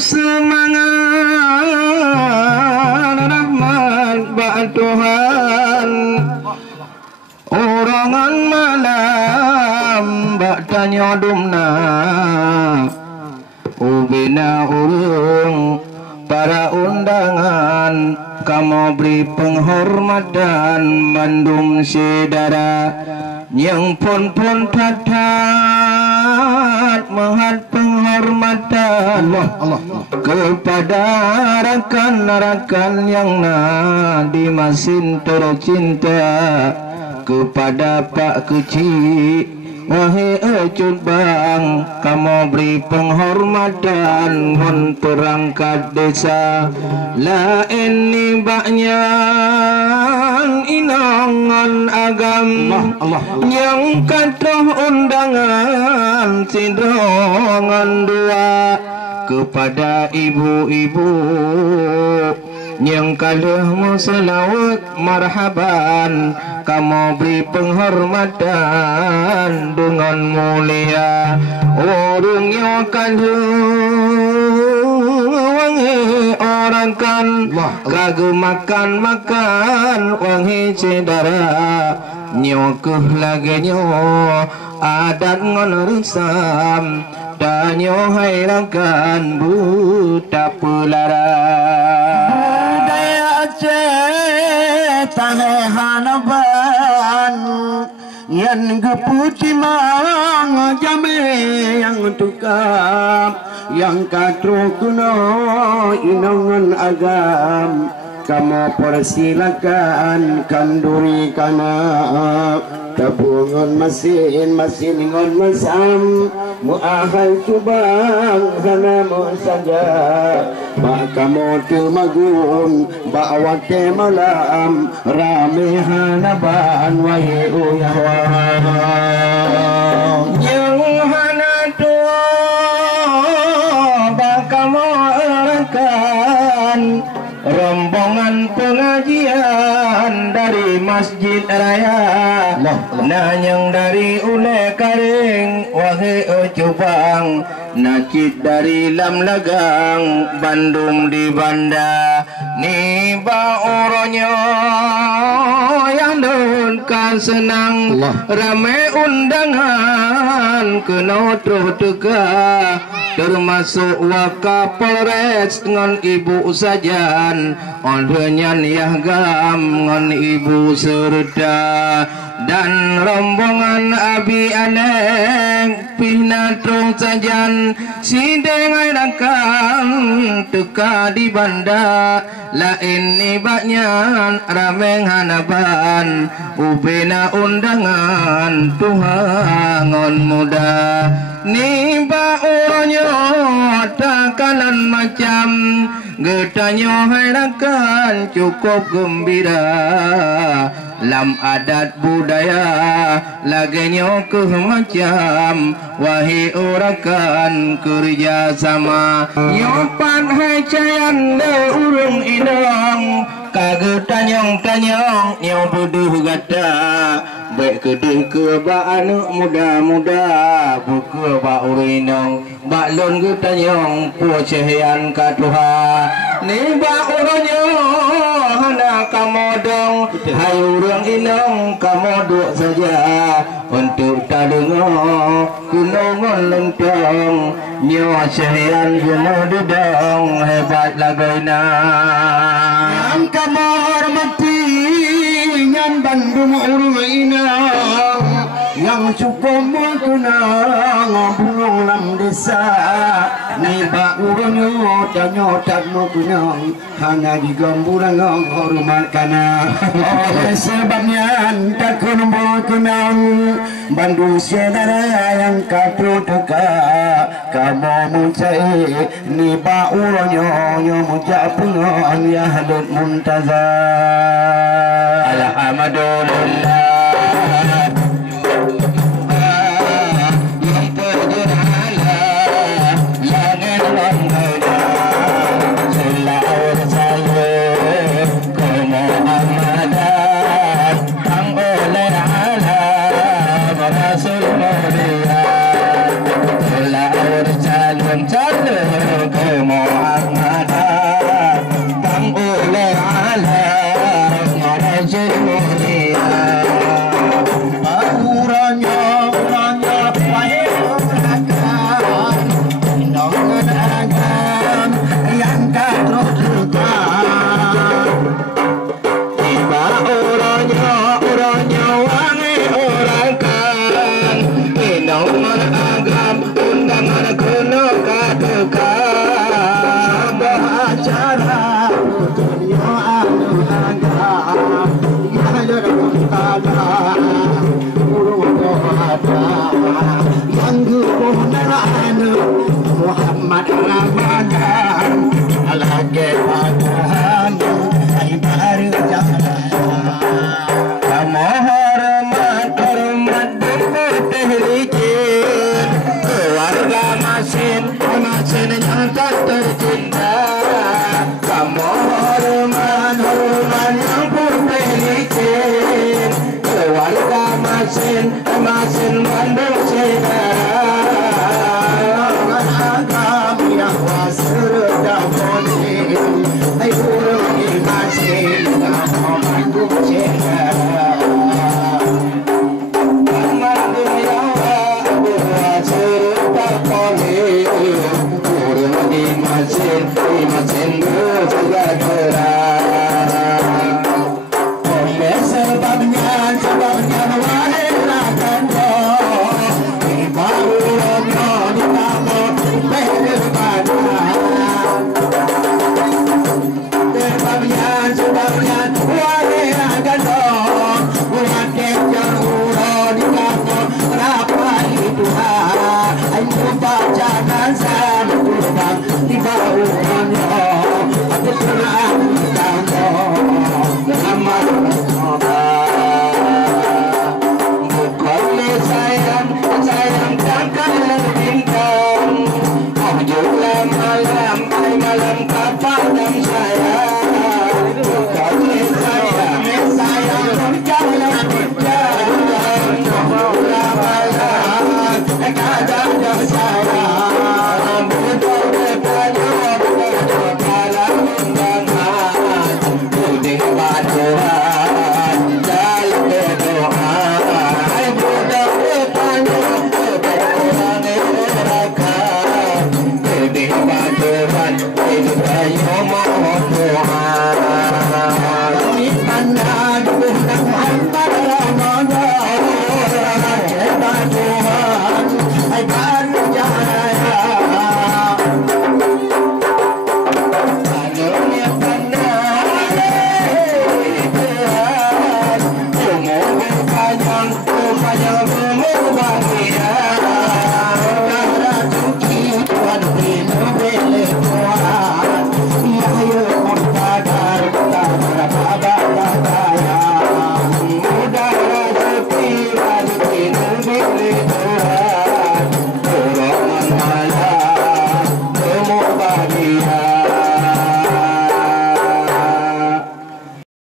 semangat rahmat bak Tuhan orangan malam bak tanya dumna ubina urung para undangan kamu beri penghormatan mandum saudara yang pun tatat mahat penghormatan Allah kepada rakan-rakan yang dimasin tercinta kepada Pak Kecil wahai Ecut Bang kamu beri penghormatan ngon perangkat desa la ini baknya inangan agam yang katoh undangan sidrongan dua kepada ibu-ibu yang kalah musalawat marhaban kamu beri penghormatan dengan mulia orang yang wangi orang kan kagum makan wangi cedera nyokeh lagi adat ngon resam dan nyohai rakan buta pelara Tanehanaban yang geputi mang jame yang tukam yang katro kuno inangan agam kamu persilakan kanduri kana tabungan masin ngon masam muahal cubang sana mu saja bak kamu tumagun bak wate malam rame hanaban wae uyah yang hana tua bak kamu rekan rombongan pengajian dari Masjid Raya nanyang dari Ule Karing wahai Ecubang Nakit dari Lamlagang Bandung di Banda ni baoronyo yang kan senang ramai undangan kena teka termasuk Wakapolres dengan Ibu Sajan ondenyan Yahgam dengan Ibu Serta dan rombongan Abi Aleng Pinatrung Sajan Sidengai Rakam teka di Banda lain ni baknya rameng hanaban ubena undangan Tuhangon muda ni baoronyo takalan macam getanyo harakan cukup gembira lam adat budaya lagenyo ke macam wahai orakan kerja sama nyopan hai cayan de urung inang kagetanyong nyo buduh gata baik kedih ke ba anak muda-muda buku ba urinong ba lon getanyong pucehan ka Tuhan ni ba uronyo hana kamodong hai urang inong kamodok saja untuk tadengo kunongon lentong nyo cehan gumodong hebat lagaina yang kamu hormati yang Bandung urung inang yang cukup kunang bungung lam desa ni ba urunyo tanyo takmo kunang hanya digamburang hormat kana oleh sebabnya tak kunang Bandung saudara yang katro teka kamu muncai ni ba urunyo nyo muncak pungon ya halut muntazar alhamdulillah Come on. Thank you.